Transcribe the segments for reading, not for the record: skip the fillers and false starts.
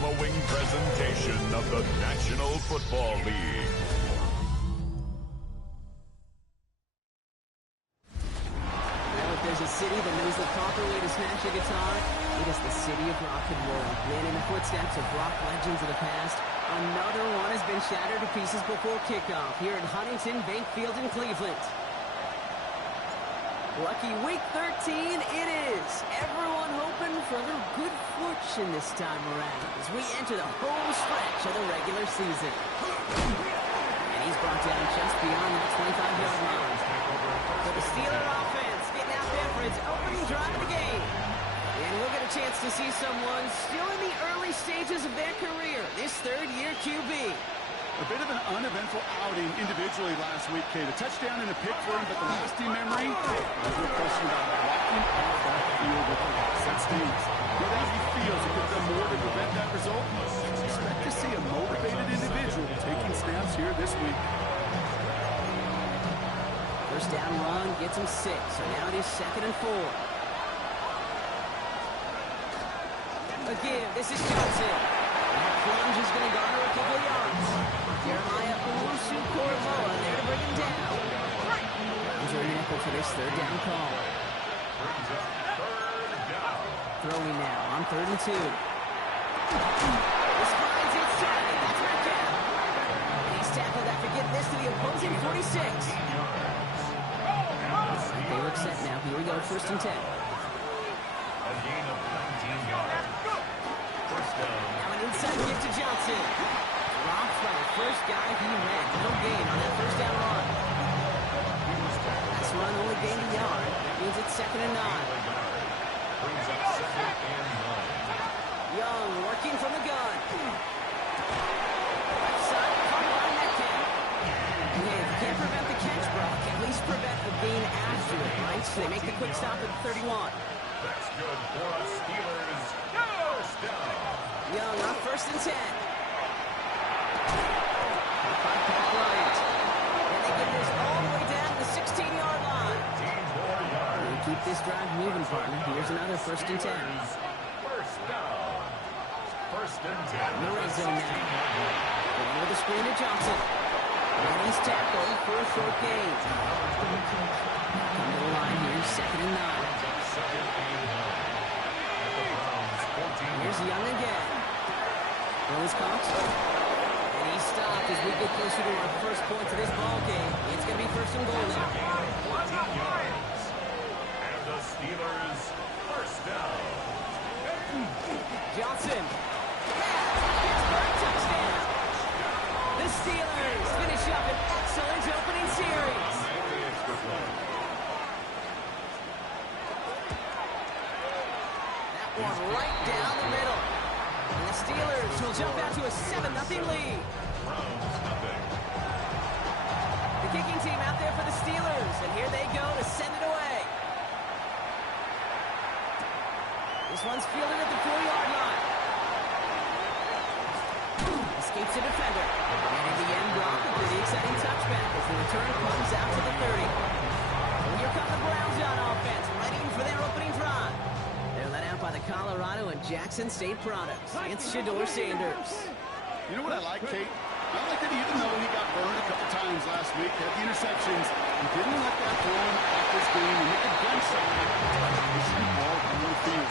following presentation of the National Football League. Well, if there's a city that knows the proper way to smash a guitar, it is the city of rock and roll. And in the footsteps of rock legends of the past, another one has been shattered to pieces before kickoff here at Huntington Bank Field in Cleveland. Lucky week 13 it is. Everyone hoping for a little good fortune this time around as we enter the home stretch of the regular season. And he's brought down just beyond that 25-yard line. So the Steeler offense getting out there for its opening drive of the game. And we'll get a chance to see someone still in the early stages of their career, this third-year QB. A bit of an uneventful outing individually last week, Kate. A touchdown and a pick for him, but the lasting memory, there's no question about it. Walking off that field with the loss. That stings. No doubt he feels he could have done more to prevent that result. Expect to see a motivated individual taking snaps here this week. First down run gets him 6, so now it is 2nd and 4. Again, this is Johnson. That plunge is going to garner a couple of yards. Jeremiah Owusu-Koramoah there to bring him down. Browns are in nickel for this third down call. Throwing now on 3rd and 2. This finds its target. That's Metcalf. And he's tackled after getting this to the opposing 46. They look set now. Here we go, 1st and 10. A gain of 19 yards. First down. Now an inside give to Johnson. Dropped by the first guy he ran. No gain on that first down run. Last run only gained a yard. That means it's 2nd and 9. Brings up 2nd and 9. Young working from the gun. Left side, caught by Metcalf. And if you can't prevent the catch, Brock, at least prevent the gain after it, right? So they make the quick stop at 31. That's good for us Steelers. First down. Young on 1st and 10. By Pat Bryant. And they get this all the way down to the 16-yard line. 15 more yards. We'll keep this drive moving, partner. Here's another 1st and 10. First down. 1st and 10. In the red zone now. Going with a screen to Johnson. And he's tackled for a short gain. Come to the line here, 2nd and 9. Second and 9. At the Browns, 14. Here's Young again. Throws caught. And he stopped as we get closer to our first points of this ball game. It's going to be 1st and goal now. 14 yards. And the Steelers first down. Johnson. Pittsburgh touchdown. The Steelers finish up an excellent opening series. That one right down the middle. And the Steelers will jump out to a 7-0 lead. The kicking team out there for the Steelers. And here they go to send it away. This one's fielded at the 4-yard line. Escapes a defender. And in the end, Brock, a pretty exciting touchback as the return comes out to the 30. And here come the Browns on offense, ready for their opening drive. They're led out by the Colorado and Jackson State products. It's Shedeur Sanders. You know what I like, Kate? I like that even though he got burned a couple times last week, had the interceptions, he didn't let that throw him off his game and make a gunshot pushing the ball down the field.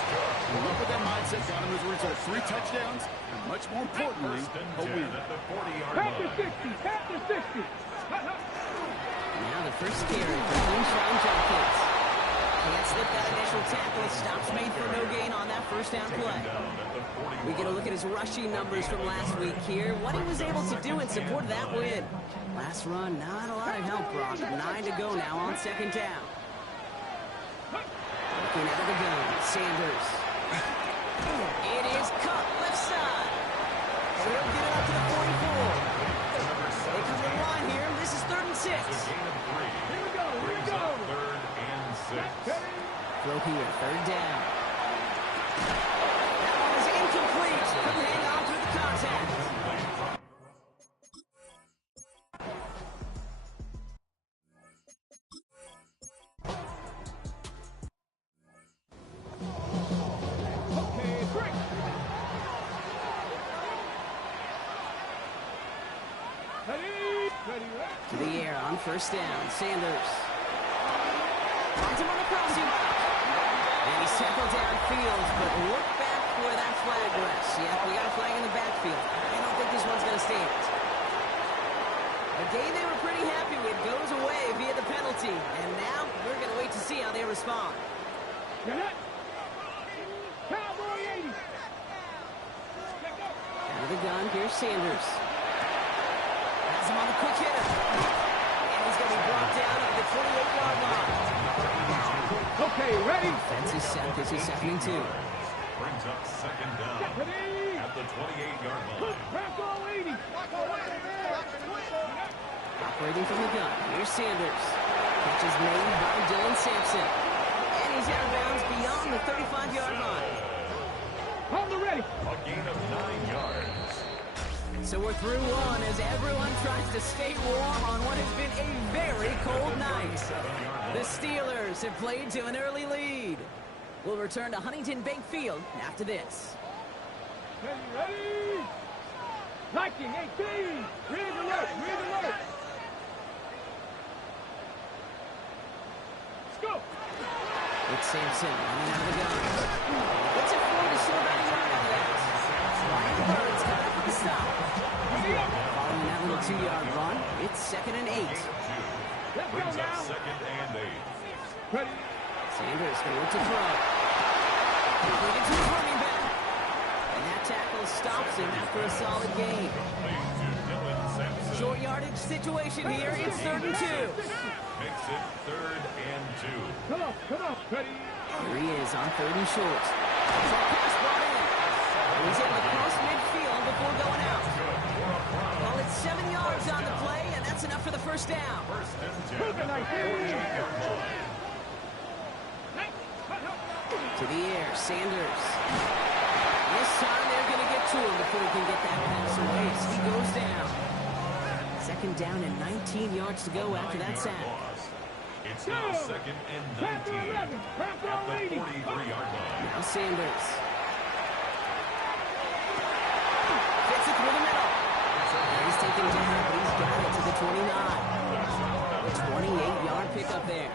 And look what that mindset got him as a result. 3 touchdowns, and much more importantly, a win. At the 40-yard line. Pass to 60. Now the first carry for Moonshine Junkins. Can't slip that initial tackle. Stops made for no gain on that first down play. We get a look at his rushing numbers from last week here. What he was able to do in support of that win. Last run, not a lot of help, Brock. 9 to go now on 2nd down. Looking out of the gun, Sanders. It is cut left side. He'll get it up to the 44. They come to the line here. This is 3rd and 6. Here we go. 3rd and 6. Throw here, 3rd down. That one is incomplete. Couldn't hang on through the contact. Okay, 3. first down. Sanders. Finds him on the crossing route. And he's tackled downfield, but look back where that flag rests. Yeah, we got a flag in the backfield. I don't think this one's going to stand. A game they were pretty happy with goes away via the penalty. And now we're going to wait to see how they respond. Cowboy 80. Out of the gun, here's Sanders. Has him on the quick hitter. And he's going to be brought down at the 28-yard line. Okay, ready? Defense is set. This is 2nd and 2. Brings up second down at the 28-yard line. Cowboy 80. Operating from the gun, here's Sanders. Catch is made by Dylan Sampson. And he's out of bounds beyond the 35-yard line. On the ready. A gain of 9 yards. So we're through one as everyone tries to stay warm on what has been a very cold night. The Steelers have played to an early lead. We'll return to Huntington Bank Field after this. Ready? Liking 18. Read alert. Let's go. It's Sampson running out of the gun. Gets it forward to slow down yard out of that. Ryan Burns got up for the stop. Following that little 2-yard run, it's 2nd and 8. Let's go Brings up now. second and 8. Ready? Sanders going to look to throw. Completed to his running back. And that tackle stops him after a solid gain. Complete to Dylan Sampson. Short yardage situation here. It's 3rd and 2. Makes it 3rd and 2. Come on. Ready? Here he is on 3rd and short. There's that pass brought in. And he's able to cross midfield before going out. Well, it's 7 yards on the play, and that's enough for the first down. First and 10 at the 48-yard line. To the air, Sanders. This time they're going to get to him before he can get that pass away as he goes down. 2nd down and 19 yards to go after that sack. It's now 2nd and 19 at the 43-yard line. Now Sanders. Gets it through the middle. And he's taken down, but he's got it to the 29. A 28-yard pickup there.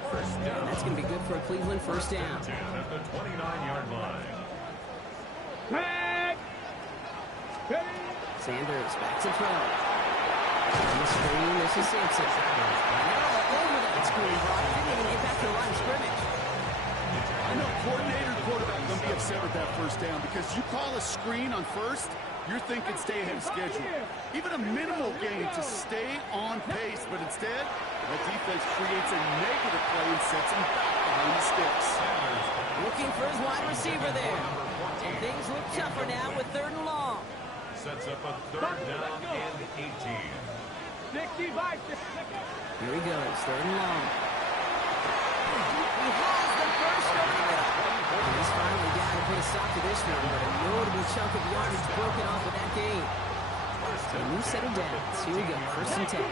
And that's going to be good for a Cleveland first down. 10 at the 29-yard line. Back. Ready? Sanders back to throw. On the screen, this is Sampson. And they're all over that screen, Brock. Didn't even get back to the line of scrimmage. I know coordinator and quarterback are going to be upset with that first down because you call a screen on first, you're thinking stay ahead of schedule. Even a minimal gain to stay on pace, but instead, the defense creates a negative play and sets him back behind the sticks. Looking for his wide receiver there. And things look tougher now with 3rd and long. Sets up a 3rd down and 18. 65. Here he goes, 3rd and long. He has the first over the middle. And he's finally got to put a stop to this one, but a notable chunk of yardage broken off with that game. A new set of downs. Here we go, 1st and 10.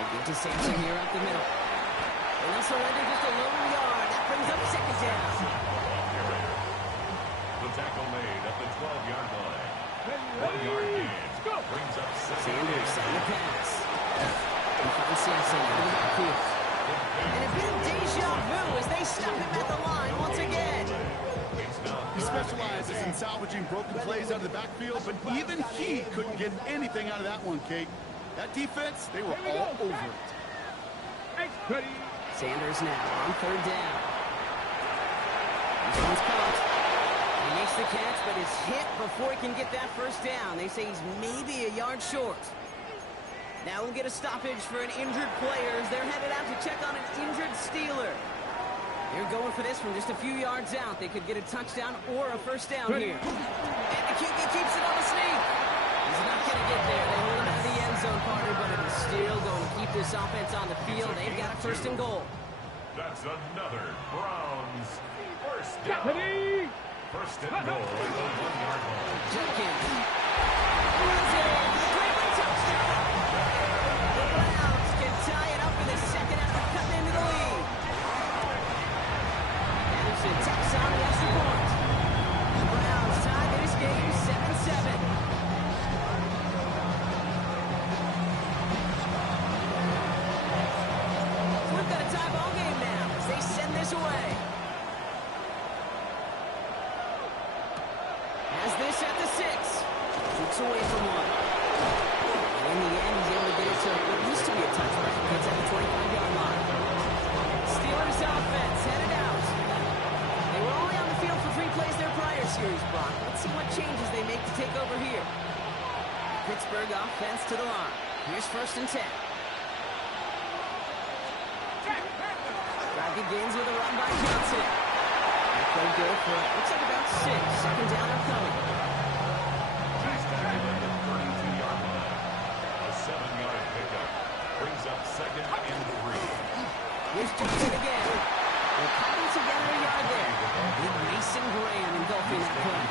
They give to Sampson here up the middle. And they'll surrender just a lone yard. That brings up 2nd down. The tackle made at the 12-yard line. 1 yard gain. Brings up Sanders on the pass. He finds Sampson out of the backfield. And a bit of deja vu as they stop him at the line once again. He specializes in salvaging broken plays out of the backfield, but even he couldn't get anything out of that one, Kate. That defense, they were all over it. Ready? Sanders now on 3rd down. This one's caught. He makes the catch, but is hit before he can get that first down. They say he's maybe a yard short. Now we'll get a stoppage for an injured player as they're headed out to check on an injured Steeler. They're going for this from just a few yards out. They could get a touchdown or a first down here. And the QB keeps it on the sneak. He's not going to get there. They hold him out of the end zone, partner, but it is still going to keep this offense on the field. They've got a 1st and goal. That's another Browns first down. Ready? 1st and goal at the 1-yard line. Jenkins. Runs it in. Cleveland touchdown. The Browns can tie it up in the 2nd after cutting into the lead. Anderson tacks on the extra point. The Browns tie this game 7-7. this at the 6. Keeps away from one. And in the end, he's able to get it to what used to be a touchback. Gets at the 25-yard line. Steelers offense headed out. They were only on the field for 3 plays their prior series, Brock. Let's see what changes they make to take over here. Pittsburgh offense to the line. Here's 1st and 10. Drive begins with a run by Johnson. That play good for, looks like about 6. 2nd down upcoming. He's tackled at the 32-yard line. A 7-yard pickup brings up 2nd and 3. Here's Johnson again. They're cutting together a yard there. Big Mason Graham engulfing that play.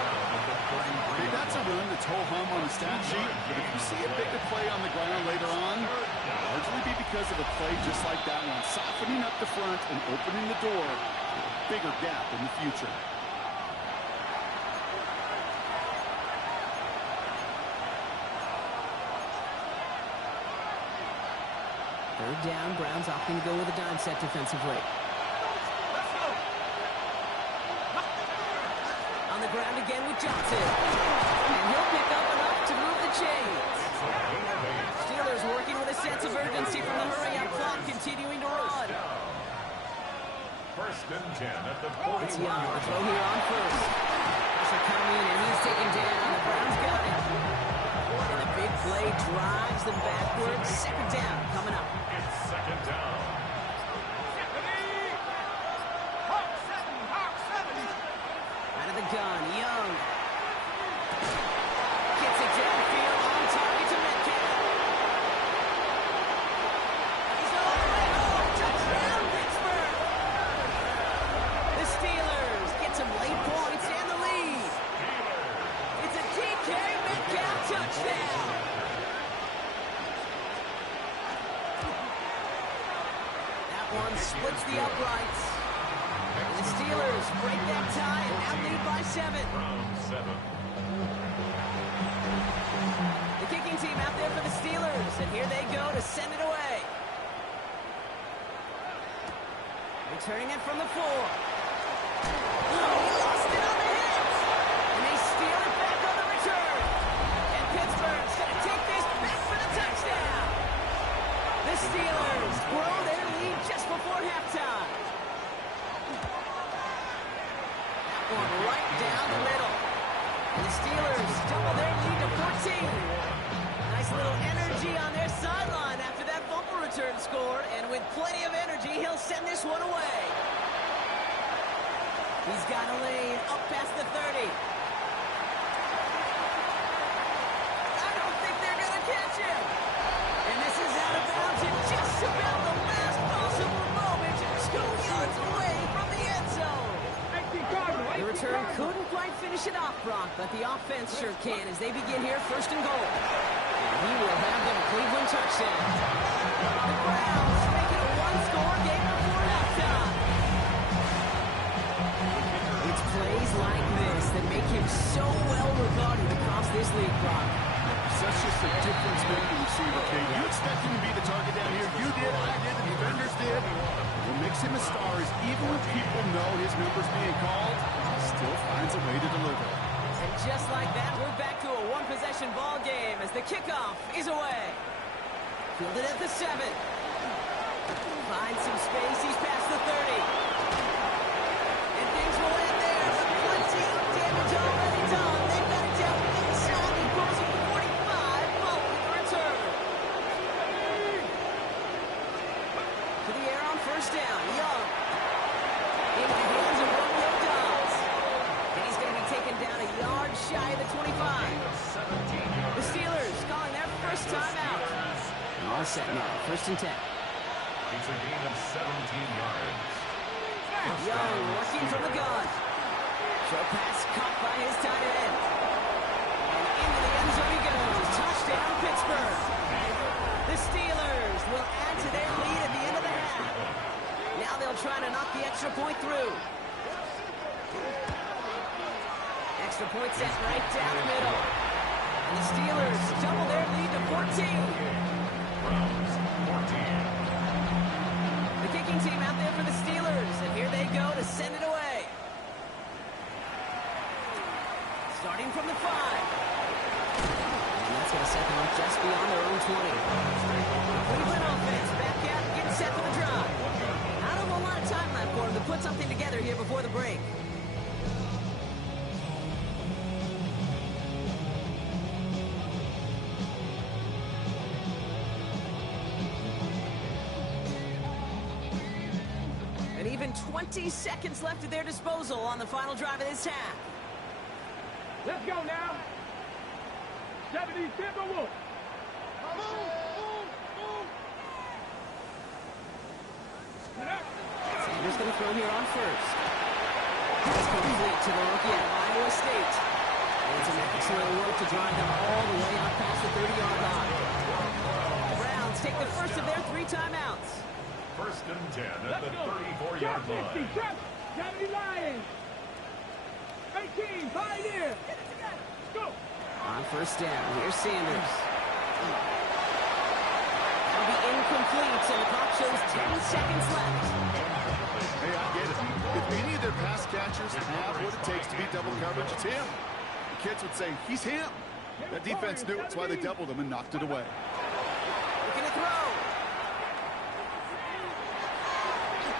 Okay, that's a run that's ho-hum on the stat sheet, but if you see a bigger play on the ground later on, it'll largely be because of a play just like that one, softening up the front and opening the door to a bigger gap in the future. Third down, Browns opting to go with a dime set defensively. On the ground again with Johnson. And he'll pick up enough to move the chains. Steelers working with a sense of urgency from the hurry-up clock, continuing to run. 1st and 10 at the It's Young, the 41-yard throw line. here on 1st. Pressure coming, and he's taken down. The Browns got it. And a big play drives them backwards. 2nd down coming up. It's 2nd down. Out of the gun, Young. Gets it downfield, on target to Metcalf. He's all the way home. Touchdown, Pittsburgh. The Steelers get some late points and the lead. It's a DK Metcalf touchdown. That one splits the uprights. The Steelers break that tie and now lead by 7. Browns 7. The kicking team out there for the Steelers, and here they go to send it away. Returning it from the 4. Oh, he lost it on the hit. And they steal it back on the return. And Pittsburgh's going to take this back for the touchdown. The Steelers grow their lead just before halftime. One right down the middle. And the Steelers double their lead to 14. Nice little energy on their sideline after that fumble return score. And with plenty of energy, he'll send this one away. He's got a lane up past the 30. I don't think they're going to catch him. And this is out of bounds at just about the last possible moment. 2 yards away from the end zone. The return couldn't quite finish it off, Brock, but the offense sure can as they begin here 1st and goal. And he will have them Cleveland touchdown. The Browns make it a 1-score game before halftime. It's plays like this that make him so well regarded across this league, Brock. That's just a difference-making receiver, Kate. You expect him to be the target down here. You did, I did, the defenders did. What makes him a star is even when people know his number's being called, he still finds a way to deliver. And just like that, we're back to a one-possession ball game as the kickoff is away. Fielded at the 7. Finds some space. He's past the 30. And things will end there. But plenty of damage already done. They've got it down inside the opposing 45 following the return. To the air on 1st down. Young. In the hands of Romeo Dobbs. And he's going to be taken down a yard shy of the 25. The Steelers calling their first time out. All set now. 1st and 10. It's a gain of 17 yards. Young working from the gun. Short pass caught by his tight end. And into the end zone he goes. Touchdown, Pittsburgh. The Steelers will add to their lead at the end of the half. Now they'll try to knock the extra point through. Extra point set right down the middle. And the Steelers double their lead to 14. Browns 14. The kicking team out there for the Steelers, and here they go to send it away. starting from the 5. And that's going to set them up just beyond their own 20. Cleveland offense back out, getting set for the drive. Not a whole lot of time left for them to put something together here before the break. And even 20 seconds left at their disposal on the final drive of this half. Let's go now. 70 Timberwolves. Sanders going to throw here on first. It's complete to the rookie out of Iowa State. And it's an excellent work to drive them all the way out past the 30-yard line. The Browns take the first of their 3 timeouts. First and 10 at the 34-yard line. 70 Lions. 18 Pioneer. Go. On first down, here's Sanders. That'll be incomplete, and the clock shows 10 seconds left. Hey, I get it. If any of their pass catchers have what it takes to beat double coverage, it's him. The kids would say, he's him. That defense knew it's why they doubled him and knocked it away. Looking to throw.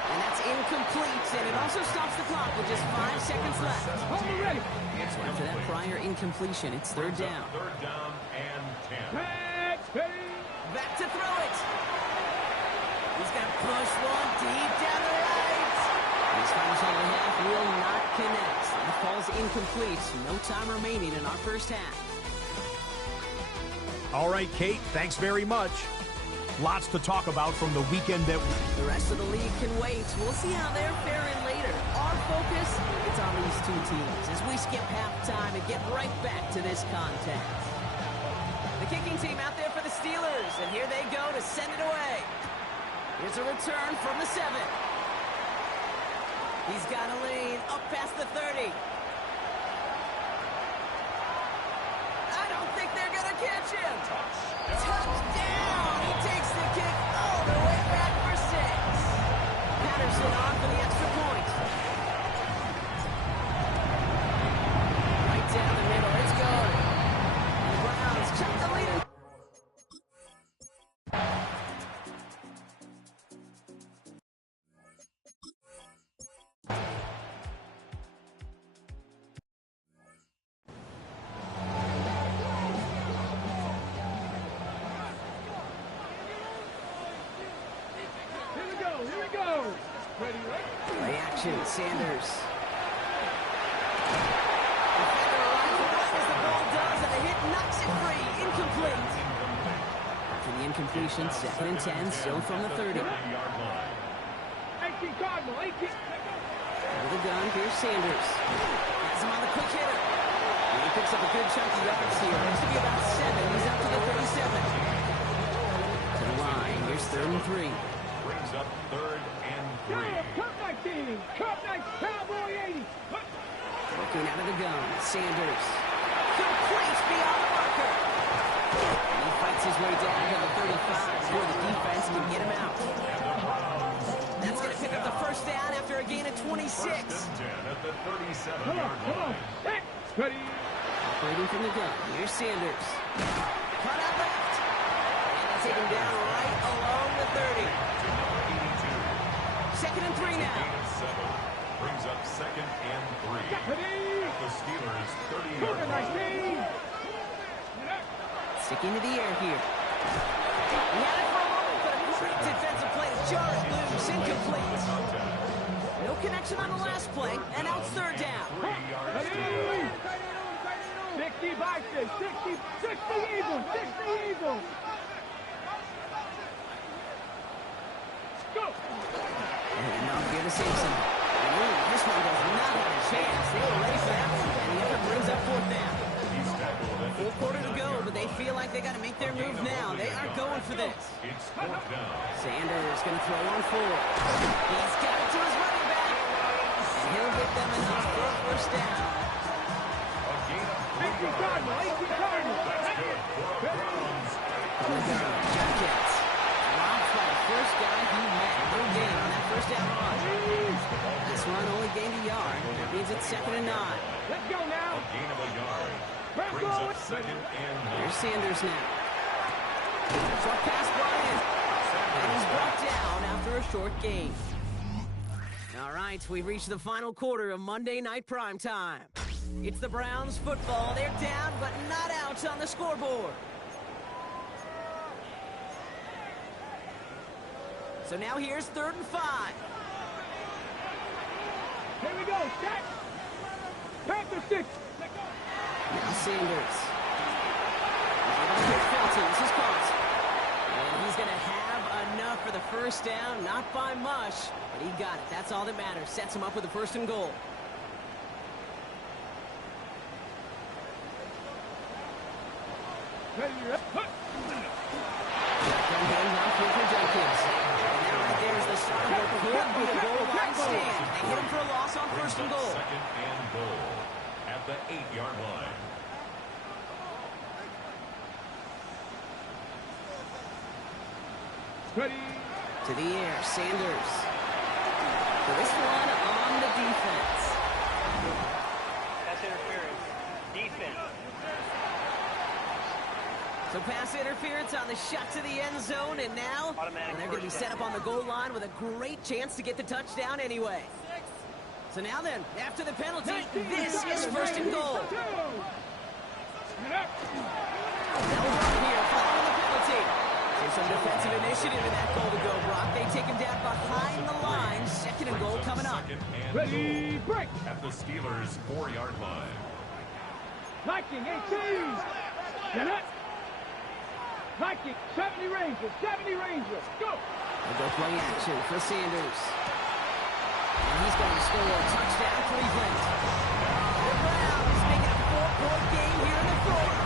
And that's incomplete, and it also stops the clock with just 5 seconds left. Ready. So after that prior incompletion, it's third down. Third down and 10. Back to throw it. He's going to push one deep down the right. This final shot of the half will not connect. The ball's incomplete. No time remaining in our first half. All right, Kate, thanks very much. Lots to talk about from the weekend that... The rest of the league can wait. We'll see how they're faring later. Our focus is on these two teams as we skip halftime and get right back to this contest. The kicking team out there for the Steelers, and here they go to send it away. Here's a return from the 7. He's got a lane up past the 30. I don't think they're going to catch him. Touchdown! He takes the kick all the way back for 6. Patterson on for the extra point. Right down the middle. It's good. And the Browns check the lead. Here we go. Ready. Play action, Sanders. Defender arrives right as the ball does, and the hit knocks it free. Incomplete. After the incompletion, 2nd and 10, still from the 30. 18 Cardinal, 18. With the gun, here's Sanders. Has him on the quick hitter. And he picks up a good chunk of yards here. Looks to be about 7. He's up to the 37. To the line, here's 3rd and 3. Brings up 3rd and 3. Cup 19. Cup 19. Cowboy 80. Looking out of the gun, Sanders. Complete beyond the marker. And he fights his way down to the 35 before the defense can get him out. That's going to pick up the first down after a gain of 26. First and 10 at the 37-yard Come on. line. Ready. Operating from the gun, here's Sanders. Cut out left. And they take him down right along the 30. 2nd and 3 now. Gain of 7. Brings up 2nd and 3. Ready. The Steelers' 30-yard line. Sticking to the air here. He had it for a moment, but a great defensive play to jar it loose. Incomplete. No connection on the last play, and now it's 3rd down. 3 yards to go. 60 Vikings. 60 Eagles. 60 Eagles. Go. And now here to Simpson. This one does not have a chance. They were ready for that one, and the other brings up 4th down. He's tackled at the Full quarter to go, but they feel like they got to make their move now. They aren't going for this. It's 4th down. Sanders going to throw on 4. He's got it to his running back. And he'll get them enough for a first down. A gain of 3 18 Cardinal. 18 Cardinal. That's good for the Browns. From the gun, Jackets. Robbed by the first guy he met. No gain on that first touchdown run. This run only gained a yard. That means it's 2nd and 9. Let's go now. A gain of a yard. Brings up 2nd and 9. Here's Sanders now. Short pass brought in. And he's brought down after a short gain. All right, we've reached the final quarter of Monday Night Primetime. It's the Browns football. They're down, but not out on the scoreboard. So now here's 3rd and 5. Here we go. Stack. Panther 6. Now Sanders. This is caught. And he's going to have enough for the first down. Not by much, but he got it. That's all that matters. Sets him up with a 1st and goal. They hit him for a loss on 1st and goal. 2nd and goal at the 8-yard line. Ready. To the air, Sanders. So this one on the defense. That's interference. Defense. So pass interference on the shot to the end zone, and now they're going to be set up on the goal line with a great chance to get the touchdown anyway. So now then, after the penalty, this is 1st and goal. They'll run here following the penalty. So some defensive initiative in that goal to go, Brock. They take him down behind the line. 2nd and goal coming up. 2nd and Ready, goal break. at the Steelers' 4-yard line. Viking 18. Viking 70 Rangers. 70 Rangers. Go. They go play action for Sanders. And he's going to score a touchdown, Cleveland. The Browns making a 4-point game here in the 4th.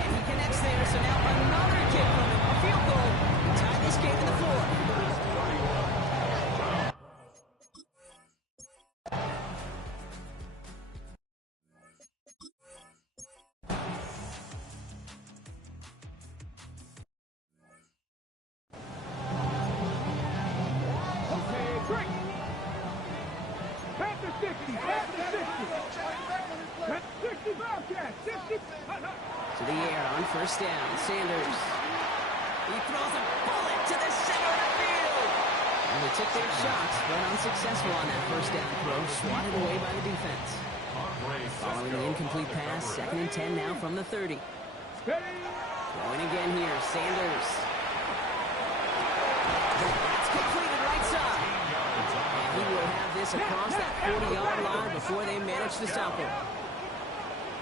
And he connects there, so now another kick from him. A field goal. Tie this game in the 4th. To the air on 1st down, Sanders. He throws a bullet to the center of the field. And they took their shots, but unsuccessful on that 1st down throw, swatted away by the defense. Following the incomplete pass, 2nd and 10 now from the 30. Throwing again here, Sanders. That's completed right side. And he will have this across that 40-yard line before they manage to stop him.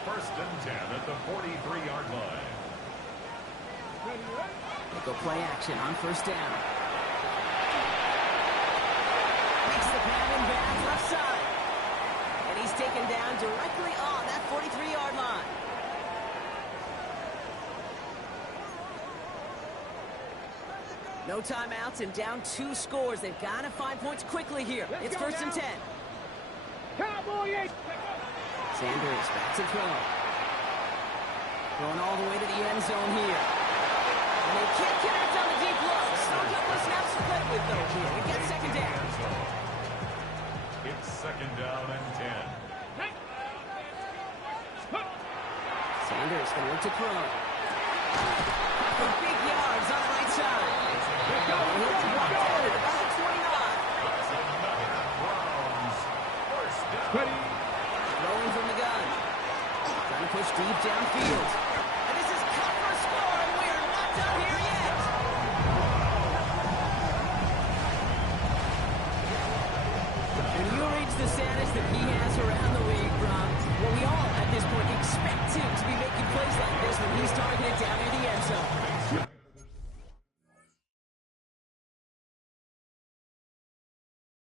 1st and 10 at the 43-yard line. They go play action on 1st down. Makes the grab in bounds left side. And he's taken down directly on that 43-yard line. No timeouts and down 2 scores. They've got to find points quickly here. It's 1st and 10. Cowboy 8. Sanders back to throw. Going all the way to the end zone here. And they can't connect on the deep look. No couple of snaps to play with, though, here. It gets 2nd down. It's 2nd down and 10. Sanders going to look to throw. For big yards on the right side. And he'll be brought down at about the 29. That's another Browns 1st down. Ready. Throwing from the gun. Trying to push deep downfield. And this is cut for a score, and we are not done here yet. And you reach the status that he has around the league, Brock. Well, we all, at this point, expect him to be making plays like this when he's targeted down near the end zone.